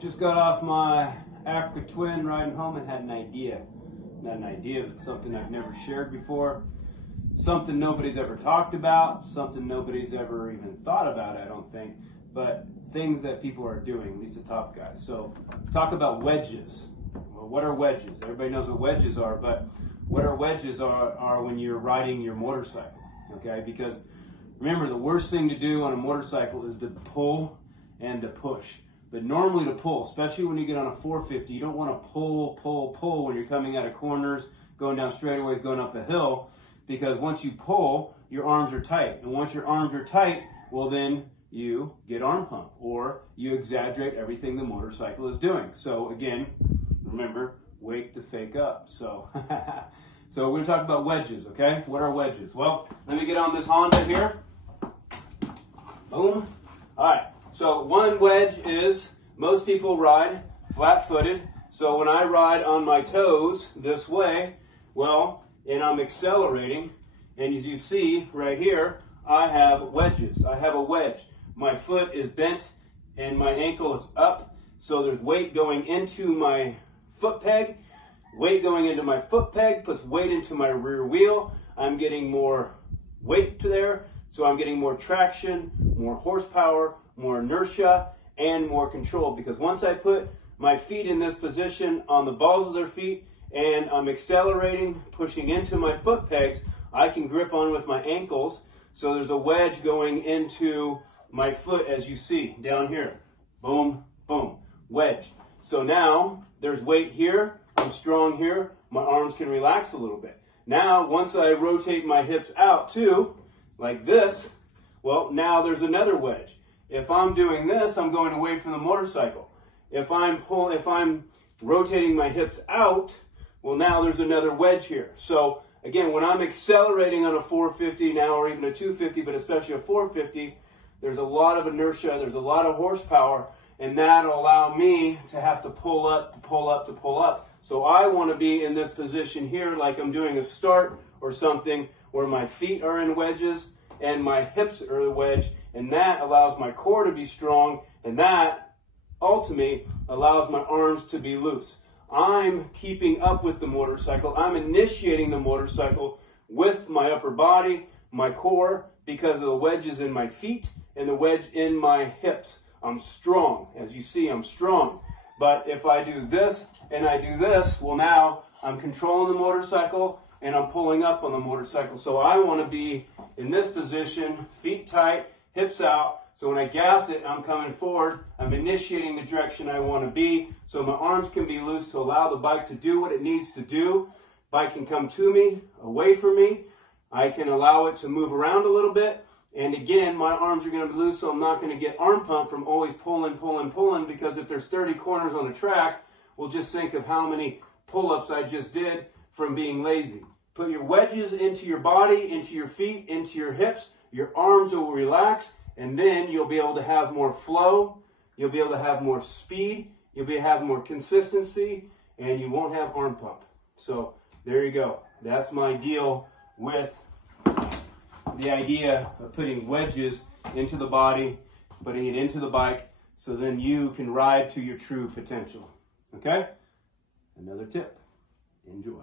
Just got off my Africa Twin riding home and had an idea. Not an idea, but something I've never shared before. Something nobody's ever talked about, something nobody's ever even thought about, I don't think, but things that people are doing, at least the top guys. So let's talk about wedges. Well, what are wedges? Everybody knows what wedges are, but what are wedges are when you're riding your motorcycle, okay? Because remember, the worst thing to do on a motorcycle is to pull and to push. But normally to pull, especially when you get on a 450, you don't want to pull when you're coming out of corners, going down straightaways, going up a hill, because once you pull, your arms are tight. And once your arms are tight, well then you get arm pump, or you exaggerate everything the motorcycle is doing. So again, remember, wake the fake up. So, so we're going to talk about wedges, okay? What are wedges? Well, let me get on this Honda here. Boom. All right. So one wedge is, most people ride flat-footed. So when I ride on my toes this way, well, and I'm accelerating, and as you see right here, I have wedges. I have a wedge. My foot is bent and my ankle is up. So there's weight going into my foot peg. Weight going into my foot peg puts weight into my rear wheel. I'm getting more weight to there. So I'm getting more traction, more horsepower, more inertia, and more control. Because once I put my feet in this position on the balls of their feet and I'm accelerating, pushing into my foot pegs, I can grip on with my ankles. So there's a wedge going into my foot, as you see down here. Boom, boom, wedge. So now there's weight here, I'm strong here, my arms can relax a little bit. Now, once I rotate my hips out too, like this, well, now there's another wedge. If I'm doing this, I'm going away from the motorcycle. If I'm rotating my hips out, well, now there's another wedge here. So again, when I'm accelerating on a 450 now, or even a 250, but especially a 450, there's a lot of inertia, there's a lot of horsepower, and that'll allow me to have to pull up, to pull up, to pull up. So I want to be in this position here, like I'm doing a start or something, where my feet are in wedges and my hips are a wedge, and that allows my core to be strong, and that ultimately allows my arms to be loose. I'm keeping up with the motorcycle. I'm initiating the motorcycle with my upper body, my core, because of the wedges in my feet and the wedge in my hips. I'm strong. As you see, I'm strong. But if I do this and I do this, well, now I'm controlling the motorcycle and I'm pulling up on the motorcycle. So I want to be in this position, feet tight, hips out. So when I gas it, I'm coming forward. I'm initiating the direction I want to be. So my arms can be loose to allow the bike to do what it needs to do. Bike can come to me, away from me. I can allow it to move around a little bit. And again, my arms are going to be loose, so I'm not going to get arm pump from always pulling, because if there's 30 corners on a track, we'll just think of how many pull-ups I just did from being lazy. Put your wedges into your body, into your feet, into your hips. Your arms will relax, and then you'll be able to have more flow. You'll be able to have more speed. You'll be able to have more consistency, and you won't have arm pump. So there you go. That's my deal with the idea of putting wedges into the body, putting it into the bike, so then you can ride to your true potential. Okay? Another tip. Enjoy.